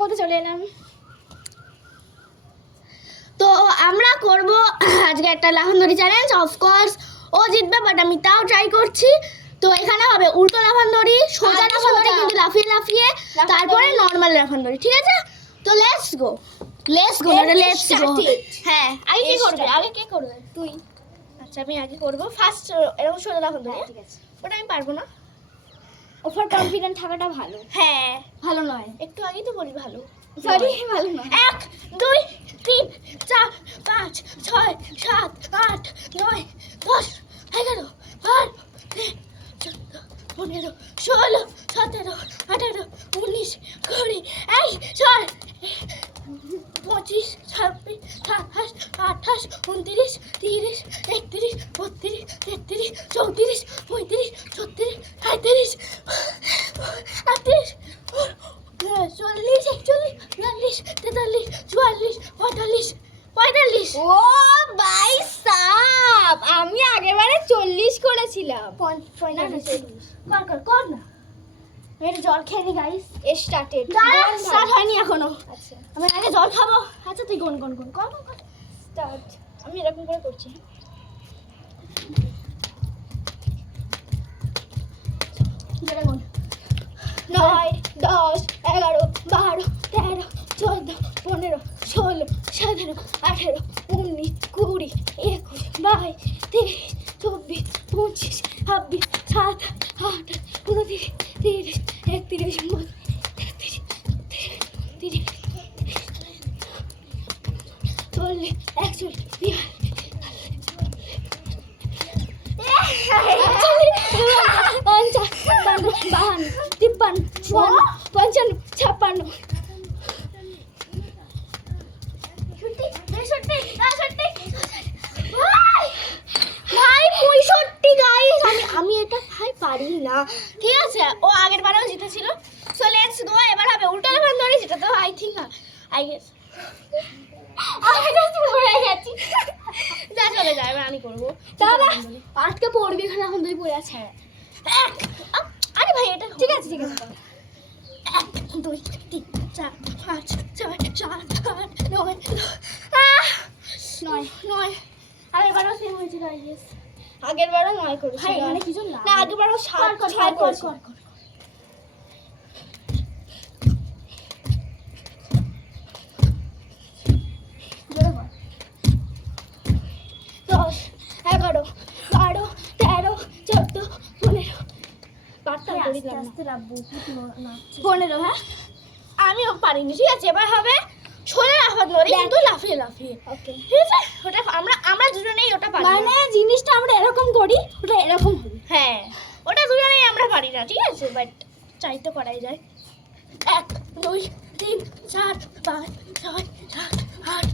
করতে চলে এলাম। তো আমরা করব আজকে একটা লাফানদড়ি চ্যালেঞ্জ। অফকোর্স ও জিতবে, বাট আমি তাও ট্রাই করছি। তো এখানে হবে উল্টো লাফানদড়ি, সোজা লাফানদড়ি কিন্তু লাফিয়ে লাফিয়ে, তারপরে নর্মাল লাফানদড়ি, ঠিক আছে? তো লেটস গো লেটস গো। হ্যাঁ, আগে কে করবে? আগে কে করবে? তুই। আচ্ছা, আমি আগে করব। ফার্স্ট এরকম সোজা লাফানদড়ি, ঠিক আছে। ওটা আমি পারবো না। ওভার কনফিডেন্ট থাকাটা ভালো, হ্যাঁ, ভালো নয়। একটু আগেই তো বলি ভালো। সরি, ভালো নয়। 1 2 3 4 5 6 7 8 9 10 11 12 13 14 15 16 17 18 19 20 21 25 26 27 28 29 30 31 32 33 34 35 36 37 38 40 41 42 43 44 45 45। ও ভাই সাব, আমি আগেরবারে 40 করেছিলাম। না না, কর না। এটা জল খেয়ে নি গাইস। স্টার্টেড। স্টার্ট হয়নি এখনো। আচ্ছা, আমি আগে জল খাবো। আচ্ছা, তুই গুন গুন গুন কর। স্টার্ট। আমি এরকম করে করছি। জোরে গুন। 9 10 11 12 13 14 15 16 17 18 19 20 21 22 23 24 25 26 27 28 29 30 31 32 40 41 আমি এটা ভাই পারি না, ঠিক আছে? ও আগের বারেও জিতেছিল। So let's go. এবার হবে উল্টো লাফানদড়ি, যেটা তো আই থিঙ্ক আই গেস পড়ে গেছি। যা চলে যায়, এবার আমি করবো। তাহলে আটকে পড়বি, এখানে এখন তুই পড়ে আছে। আরে ভাই, এটা ঠিক আছে, ঠিক আছে। 1 2 3 4 5 6 7 8 9 9। আগেরবারও সেম হয়েছিল, আই গেস। আগেরবারও 9 করেছিল। ভাই, এখানে কিছু না। না, আগেরবারও 7 কর 6 করেছিল। জোরে কর। 10 11 12 13 14 15 বারটা করি আস্তে না। আস্তে রাখবো, নাচছে। 15, হ্যাঁ? আমিও পারিনি, ঠিক আছে? এবার হবে সোজা লাফানদড়ি, কিন্তু লাফিয়ে লাফিয়ে। ওকে, ঠিক আছে? ওটা আমরা দুজনেই ওটা পারি না। মানে জিনিসটা আমরা এরকম করি, ওটা এরকম হবে। হ্যাঁ, ওটা দুজনেই আমরা পারি না, ঠিক আছে? বাট চাইতে করাই যায়। 1 2 3 4 5 6 7 8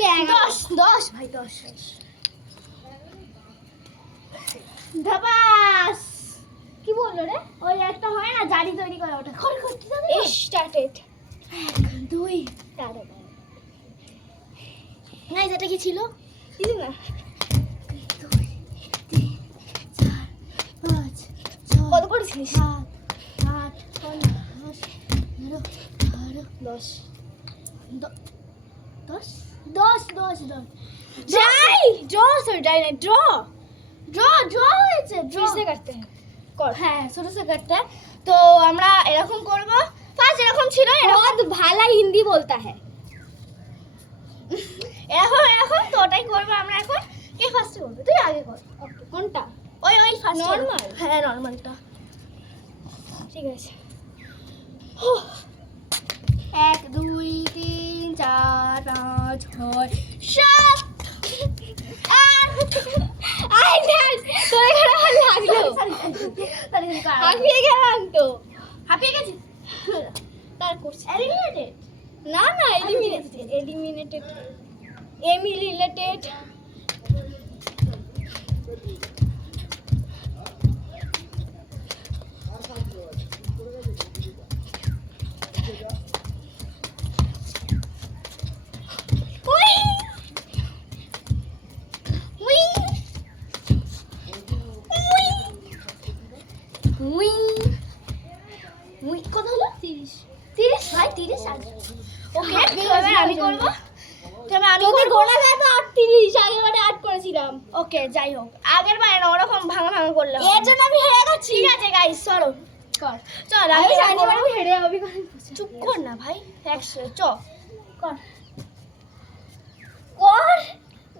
9 10 10 ভাই 10 ধাবাস। কি বললো রে? ওই একটা হয় না জারি তৈরি করা, ওটা করতে যাবে। স্টার্টেড। 1 2 না, এটা কি ছিল? কিছু না। 2 3 4 5 6 কত করেছিলিস? 7 8 9 10 11 12 10 যাই ড্র, সরি যাই না, ড্র। ড্র হয়েছে। फिर से करते हैं। কর। হ্যাঁ, ছোট ছোট কাটতে। তো আমরা এরকম করব। ফার্স্ট এরকম ছিল, बहुत भाला हिंदी बोलता है। এখন তো ওটাই করবো আমরা। এখন কে ফার্স্ট করবে? তুই আগে কর। কোনটা? ওই ফার্স্ট Normal? হ্যাঁ, নরমালটা। ঠিক আছে। 1 2 3 4 5 6 7 আই ড্যান্স, তোর এখানে আমার লাগলো। হাঁপিয়ে গেলাম তো। হাঁপিয়ে গেছিস? তার করছি। এলিমিনেটেড। না না, এলিমিনেটেড, এমিলিনেটেড। উই 30 ভাই 30 আগে ওকে এবার আমি করব তবে আমি তোকে করব গোনা যায় তো 38 আগের বারে 8 করেছিলাম। ওকে যাই হোক আগের বারে না ওরকম ভাঙা ভাঙা করলাম এর জন্য আমি হেরে গেছি। ঠিক আছে গাইস চলো কর চল আমি আমি জানি করবো। আমি হেরে যাবি। চুপ কর না ভাই একশো চ কর কর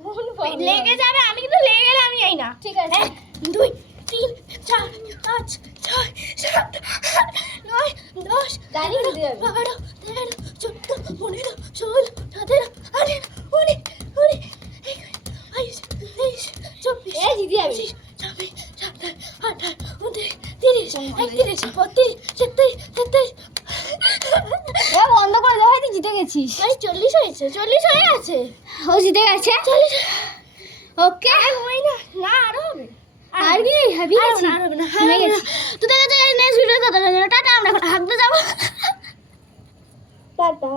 মন লেগে যাবে আমি কিন্তু লেগে গেলে আমি যাই না ঠিক আছে 1 2 3 4 5 6 7 8 9 10 জানি দিতে যাবে 12 13 14 15 16 17 18 19 20 21 22 24 এই জিতে যাবি 26 27 28 29 30 31 32 33 33 এ বন্ধ করে দাও, তুই জিতে গেছিস। ভাই 40 হয়েছে 40 হয়ে গেছে ও জিতে গেছে। 40 ওকে হয় না না আরো হবে আর কি হ্যাপি গেছি আর হবে না হেরে গেছি। তো দেখা যায় নেক্সট ভিডিও কথা টাটা আমরা এখন হাঁটতে যাবো টাটা।